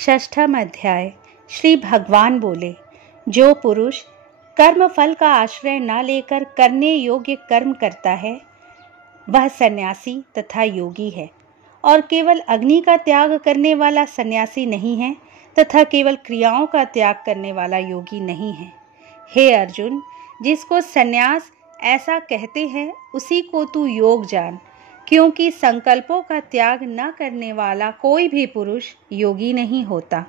षष्ठम अध्याय। श्री भगवान बोले, जो पुरुष कर्म फल का आश्रय न लेकर करने योग्य कर्म करता है वह सन्यासी तथा योगी है, और केवल अग्नि का त्याग करने वाला सन्यासी नहीं है तथा केवल क्रियाओं का त्याग करने वाला योगी नहीं है। हे अर्जुन, जिसको सन्यास ऐसा कहते हैं उसी को तू योग जान, क्योंकि संकल्पों का त्याग न करने वाला कोई भी पुरुष योगी नहीं होता।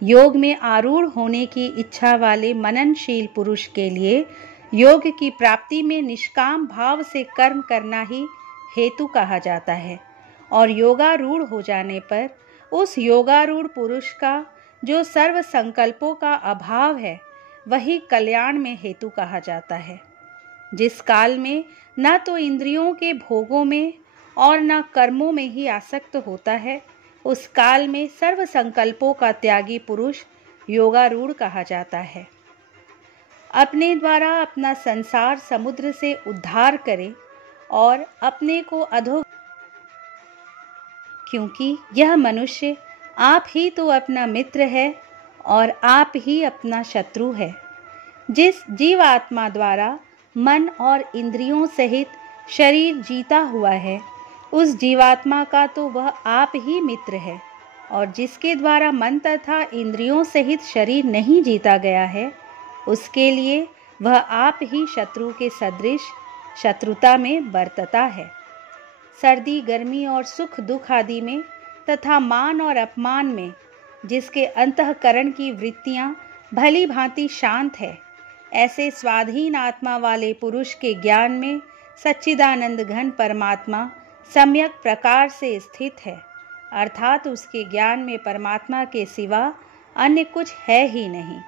योग में आरूढ़ होने की इच्छा वाले मननशील पुरुष के लिए योग की प्राप्ति में निष्काम भाव से कर्म करना ही हेतु कहा जाता है, और योगारूढ़ हो जाने पर उस योगारूढ़ पुरुष का जो सर्व संकल्पों का अभाव है वही कल्याण में हेतु कहा जाता है। जिस काल में न तो इंद्रियों के भोगों में और न कर्मों में ही आसक्त होता है, उस काल में सर्व संकल्पों का त्यागी पुरुष योगारूढ़ कहा जाता है। अपने द्वारा अपना संसार समुद्र से उद्धार करे और अपने को अधो, क्योंकि यह मनुष्य आप ही तो अपना मित्र है और आप ही अपना शत्रु है। जिस जीवात्मा द्वारा मन और इंद्रियों सहित शरीर जीता हुआ है उस जीवात्मा का तो वह आप ही मित्र है, और जिसके द्वारा मन तथा इंद्रियों सहित शरीर नहीं जीता गया है उसके लिए वह आप ही शत्रु के सदृश शत्रुता में बरतता है। सर्दी गर्मी और सुख दुख आदि में तथा मान और अपमान में जिसके अंतःकरण की वृत्तियां भली भांति शांत है, ऐसे स्वाधीन आत्मा वाले पुरुष के ज्ञान में सच्चिदानंद घन परमात्मा सम्यक प्रकार से स्थित है, अर्थात उसके ज्ञान में परमात्मा के सिवा अन्य कुछ है ही नहीं।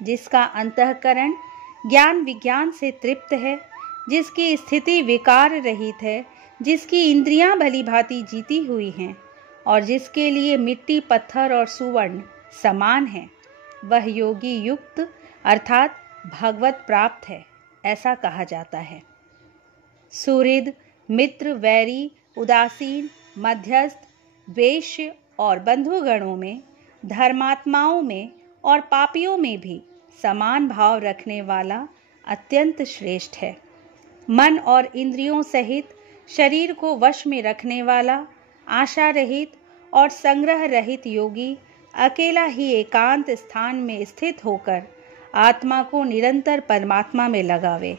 जिसका अंतःकरण ज्ञान विज्ञान से तृप्त है, जिसकी स्थिति विकार रहित है, जिसकी इंद्रियां भली भांति जीती हुई हैं और जिसके लिए मिट्टी पत्थर और सुवर्ण समान है, वह योगी युक्त अर्थात भगवत प्राप्त है, ऐसा कहा जाता है। सुहृद मित्र वैरी उदासीन मध्यस्थ द्वेष्य और बंधुगणों में धर्मात्माओं में और पापियों में भी समान भाव रखने वाला अत्यंत श्रेष्ठ है। मन और इंद्रियों सहित शरीर को वश में रखने वाला आशा रहित और संग्रह रहित योगी अकेला ही एकांत स्थान में स्थित होकर आत्मा को निरंतर परमात्मा में लगावे।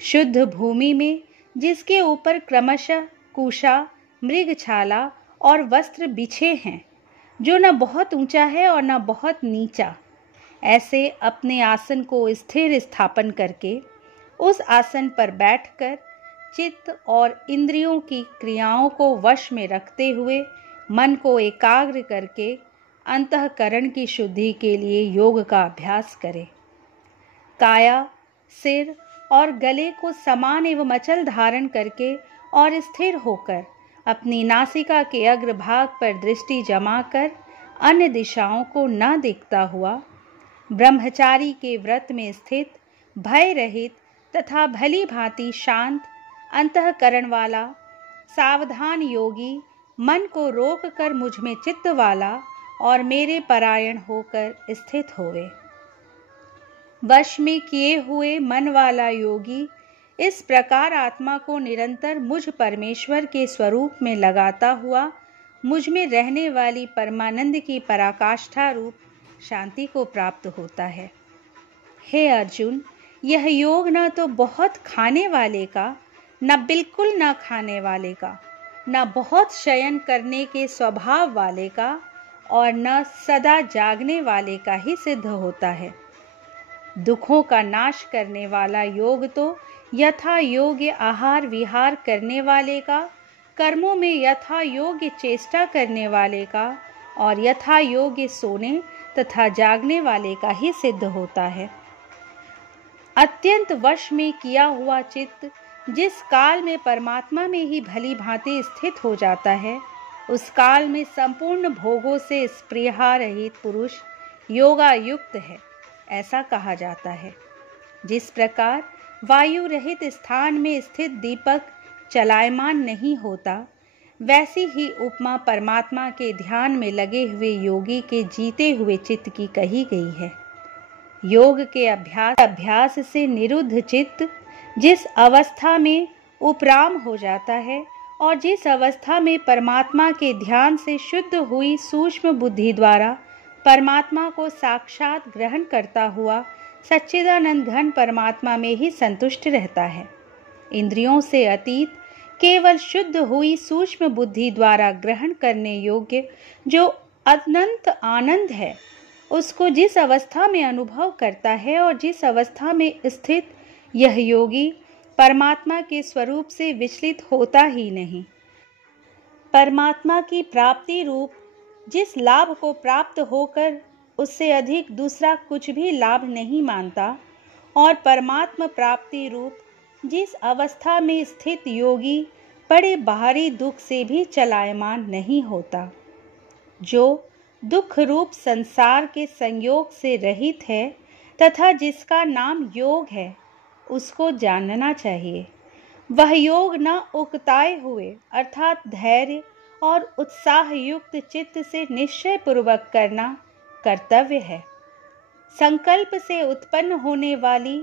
शुद्ध भूमि में जिसके ऊपर क्रमशः कुशा मृगछाला और वस्त्र बिछे हैं, जो न बहुत ऊंचा है और न बहुत नीचा, ऐसे अपने आसन को स्थिर स्थापन करके उस आसन पर बैठकर चित्त और इंद्रियों की क्रियाओं को वश में रखते हुए मन को एकाग्र करके अंतःकरण की शुद्धि के लिए योग का अभ्यास करें। काया सिर और गले को समान एवं अचल धारण करके और स्थिर होकर अपनी नासिका के अग्रभाग पर दृष्टि जमाकर अन्य दिशाओं को न देखता हुआ ब्रह्मचारी के व्रत में स्थित भय रहित तथा भली भांति शांत अंतःकरण वाला सावधान योगी मन को रोक कर मुझ में चित्त वाला और मेरे परायण होकर स्थित होवे। वश में किए हुए मन वाला योगी इस प्रकार आत्मा को निरंतर मुझ परमेश्वर के स्वरूप में लगाता हुआ मुझ में रहने वाली परमानंद की पराकाष्ठा रूप शांति को प्राप्त होता है। हे अर्जुन, यह योग न तो बहुत खाने वाले का, न बिल्कुल न खाने वाले का, न बहुत शयन करने के स्वभाव वाले का और न सदा जागने वाले का ही सिद्ध होता है। दुखों का नाश करने वाला योग तो यथा योग्य आहार विहार करने वाले का, कर्मों में यथा योग्य चेष्टा करने वाले का और यथा योग्य सोने तथा जागने वाले का ही सिद्ध होता है। अत्यंत वश में किया हुआ चित्त जिस काल में परमात्मा में ही भली भांति स्थित हो जाता है, उस काल में संपूर्ण भोगों से स्पृहा रहित पुरुष योगा युक्त है, ऐसा कहा जाता है। जिस प्रकार वायु रहित स्थान में स्थित दीपक चलायमान नहीं होता, वैसी ही उपमा परमात्मा के ध्यान में लगे हुए योगी के जीते हुए चित्त की कही गई है। योग के अभ्यास से निरुद्ध चित्त जिस अवस्था में उपराम हो जाता है और जिस अवस्था में परमात्मा के ध्यान से शुद्ध हुई सूक्ष्म बुद्धि द्वारा परमात्मा को साक्षात ग्रहण करता हुआ सच्चिदानंद घन परमात्मा में ही संतुष्ट रहता है। इंद्रियों से अतीत केवल शुद्ध हुई सूक्ष्म बुद्धि द्वारा ग्रहण करने योग्य जो अनंत आनंद है, उसको जिस अवस्था में अनुभव करता है और जिस अवस्था में स्थित यह योगी परमात्मा के स्वरूप से विचलित होता ही नहीं। परमात्मा की प्राप्ति रूप जिस लाभ को प्राप्त होकर उससे अधिक दूसरा कुछ भी लाभ नहीं मानता और परमात्मा प्राप्ति रूप जिस अवस्था में स्थित योगी बड़े बाहरी दुख से भी चलायमान नहीं होता, जो दुख रूप संसार के संयोग से रहित है तथा जिसका नाम योग है, उसको जानना चाहिए। वह योग न उकताए हुए अर्थात धैर्य और उत्साह युक्त चित्त से निश्चय पूर्वक करना कर्तव्य है। संकल्प से उत्पन्न होने वाली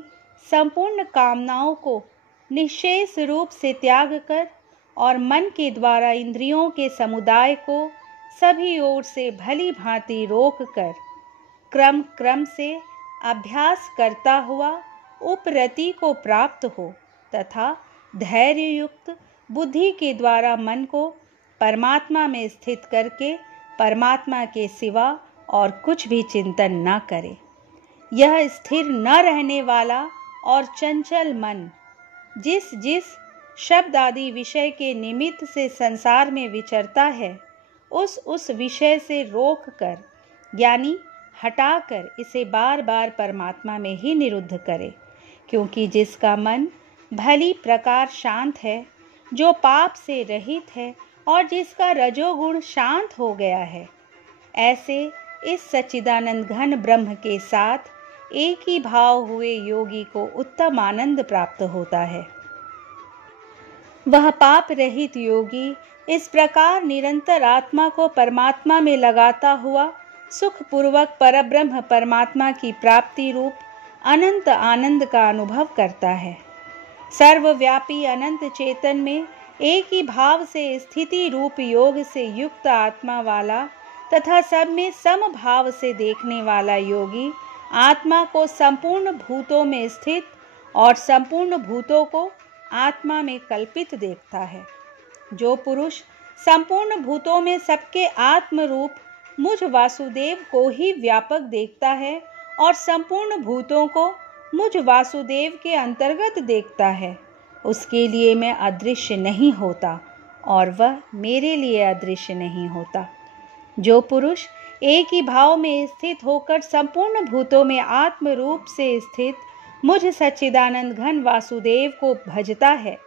संपूर्ण कामनाओं को निश्चेष रूप से त्याग कर और मन के द्वारा इंद्रियों के समुदाय को सभी ओर से भली भांति रोक कर क्रम क्रम से अभ्यास करता हुआ उपरति को प्राप्त हो तथा धैर्य युक्त बुद्धि के द्वारा मन को परमात्मा में स्थित करके परमात्मा के सिवा और कुछ भी चिंतन न करे। यह स्थिर न रहने वाला और चंचल मन जिस जिस शब्द आदि विषय के निमित्त से संसार में विचरता है, उस विषय से रोक कर यानी हटाकर इसे बार बार परमात्मा में ही निरुद्ध करे, क्योंकि जिसका मन भली प्रकार शांत है, जो पाप से रहित है और जिसका रजोगुण शांत हो गया है, ऐसे इस सच्चिदानंद घन ब्रह्म के साथ एक ही भाव हुए योगी को उत्तम आनंद प्राप्त होता है। वह पाप रहित योगी इस प्रकार निरंतर आत्मा को परमात्मा में लगाता हुआ सुखपूर्वक परब्रह्म परमात्मा की प्राप्ति रूप अनंत आनंद का अनुभव करता है। सर्वव्यापी अनंत चेतन में एक ही भाव से स्थिति रूप योग से युक्त आत्मा वाला तथा सब में सम भाव से देखने वाला योगी आत्मा को संपूर्ण भूतों में स्थित और संपूर्ण भूतों को आत्मा में कल्पित देखता है। जो पुरुष संपूर्ण भूतों में सबके आत्म रूप मुझ वासुदेव को ही व्यापक देखता है और संपूर्ण भूतों को मुझ वासुदेव के अंतर्गत देखता है, उसके लिए मैं अदृश्य नहीं होता और वह मेरे लिए अदृश्य नहीं होता। जो पुरुष एक ही भाव में स्थित होकर संपूर्ण भूतों में आत्म रूप से स्थित मुझ सच्चिदानंद घन वासुदेव को भजता है,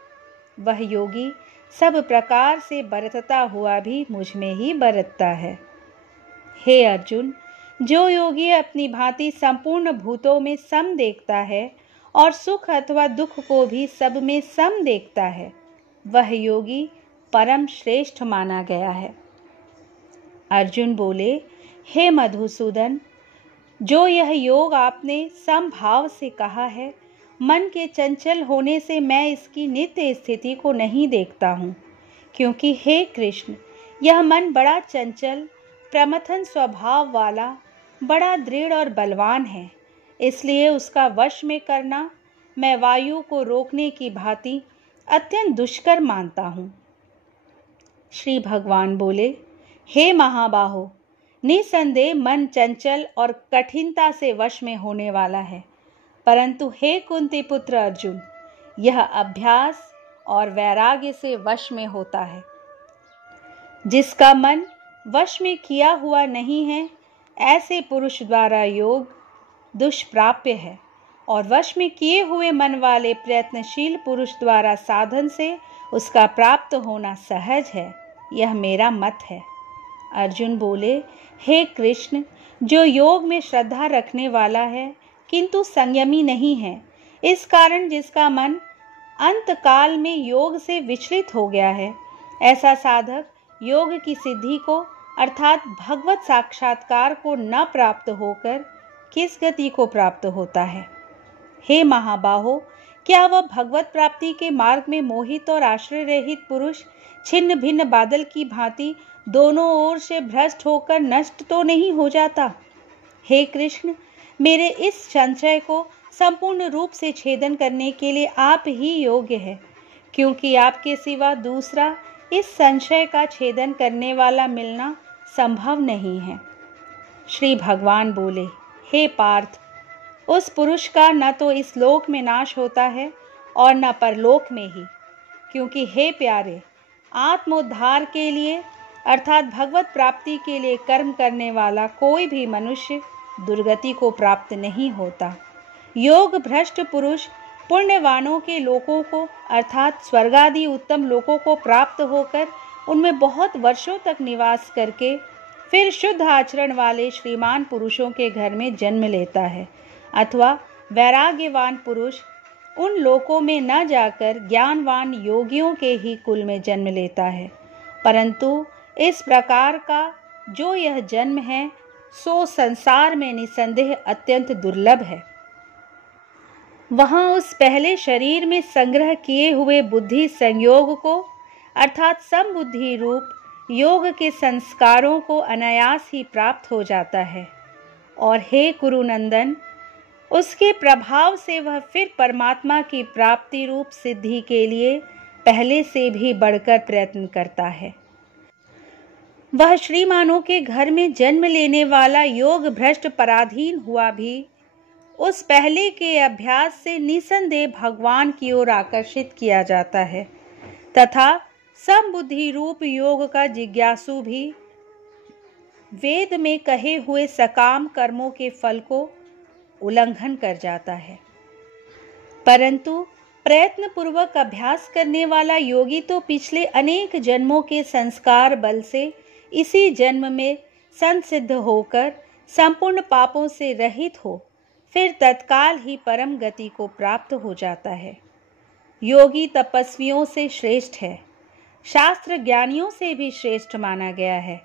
वह योगी सब प्रकार से बरतता हुआ भी मुझ में ही बरतता है। हे अर्जुन, जो योगी अपनी भांति संपूर्ण भूतों में सम देखता है और सुख अथवा दुख को भी सब में सम देखता है, वह योगी परम श्रेष्ठ माना गया है। अर्जुन बोले, हे मधुसूदन, जो यह योग आपने समभाव से कहा है, मन के चंचल होने से मैं इसकी नित्य स्थिति को नहीं देखता हूँ, क्योंकि हे कृष्ण, यह मन बड़ा चंचल प्रमथन स्वभाव वाला बड़ा दृढ़ और बलवान है, इसलिए उसका वश में करना मैं वायु को रोकने की भांति अत्यंत दुष्कर मानता हूँ। श्री भगवान बोले, हे महाबाहो, निसंदेह मन चंचल और कठिनता से वश में होने वाला है, परंतु हे कुंती पुत्र अर्जुन, यह अभ्यास और वैराग्य से वश में होता है। जिसका मन वश में किया हुआ नहीं है, ऐसे पुरुष द्वारा योग दुष्प्राप्य है और वश में किए हुए मन वाले प्रयत्नशील पुरुष द्वारा साधन से उसका प्राप्त होना सहज है। यह मेरा मत है। अर्जुन बोले, हे कृष्ण, जो योग में श्रद्धा रखने वाला है किंतु संयमी नहीं है, इस कारण जिसका मन अंत काल में योग से विचलित हो गया है, ऐसा साधक योग की सिद्धि को अर्थात भगवत साक्षात्कार को न प्राप्त होकर किस गति को प्राप्त होता है? हे महाबाहो, क्या वह भगवत प्राप्ति के मार्ग में मोहित और आश्रय रहित पुरुष छिन्न भिन्न बादल की भांति दोनों ओर से भ्रष्ट होकर नष्ट तो नहीं हो जाता? हे कृष्ण, मेरे इस संशय को संपूर्ण रूप से छेदन करने के लिए आप ही योग्य हैं, क्योंकि आपके सिवा दूसरा इस संशय का छेदन करने वाला मिलना संभव नहीं है। श्री भगवान बोले, हे पार्थ, उस पुरुष का न तो इस लोक में नाश होता है और न परलोक में ही, क्योंकि हे प्यारे, आत्मोद्धार के लिए अर्थात भगवत प्राप्ति के लिए कर्म करने वाला कोई भी मनुष्य दुर्गति को प्राप्त नहीं होता। योग भ्रष्ट पुरुष पुण्यवानों के लोकों को अर्थात स्वर्ग आदि उत्तम लोकों को प्राप्त होकर उनमें बहुत वर्षों तक निवास करके फिर शुद्ध आचरण वाले श्रीमान पुरुषों के घर में जन्म लेता है, अथवा वैराग्यवान पुरुष उन लोकों में न जाकर ज्ञानवान योगियों के ही कुल में जन्म लेता है। परंतु इस प्रकार का जो यह जन्म है सो संसार में निसंदेह अत्यंत दुर्लभ है। वहाँ उस पहले शरीर में संग्रह किए हुए बुद्धि संयोग को अर्थात समबुद्धि रूप योग के संस्कारों को अनायास ही प्राप्त हो जाता है, और हे कुरुनंदन, उसके प्रभाव से वह फिर परमात्मा की प्राप्ति रूप सिद्धि के लिए पहले से भी बढ़कर प्रयत्न करता है। वह श्रीमानों के घर में जन्म लेने वाला योग भ्रष्ट पराधीन हुआ भी उस पहले के अभ्यास से निसंदेह भगवान की ओर आकर्षित किया जाता है, तथा समबुद्धि रूप योग का जिज्ञासु भी वेद में कहे हुए सकाम कर्मों के फल को उल्लंघन कर जाता है। परंतु प्रयत्न पूर्वक अभ्यास करने वाला योगी तो पिछले अनेक जन्मों के संस्कार बल से इसी जन्म में संसिद्ध होकर संपूर्ण पापों से रहित हो फिर तत्काल ही परम गति को प्राप्त हो जाता है। योगी तपस्वियों से श्रेष्ठ है, शास्त्र ज्ञानियों से भी श्रेष्ठ माना गया है,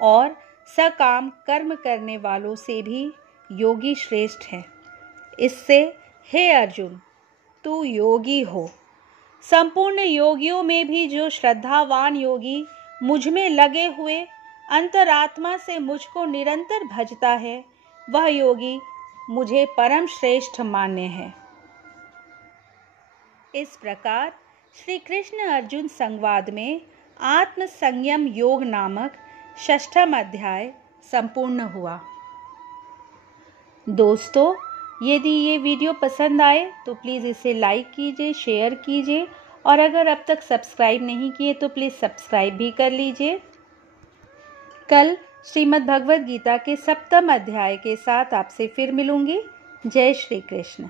और सकाम कर्म करने वालों से भी योगी श्रेष्ठ है। इससे हे अर्जुन, तू योगी हो। संपूर्ण योगियों में भी जो श्रद्धावान योगी मुझ में लगे हुए अंतरात्मा से मुझको निरंतर भजता है, वह योगी मुझे परम श्रेष्ठ मान्य है। इस प्रकार श्री कृष्ण अर्जुन संवाद में आत्म संयम योग नामक 6वां अध्याय संपूर्ण हुआ। दोस्तों, यदि ये वीडियो पसंद आए तो प्लीज़ इसे लाइक कीजिए, शेयर कीजिए, और अगर अब तक सब्सक्राइब नहीं किए तो प्लीज़ सब्सक्राइब भी कर लीजिए। कल श्रीमद् भगवद गीता के 7वें अध्याय के साथ आपसे फिर मिलूंगी। जय श्री कृष्ण।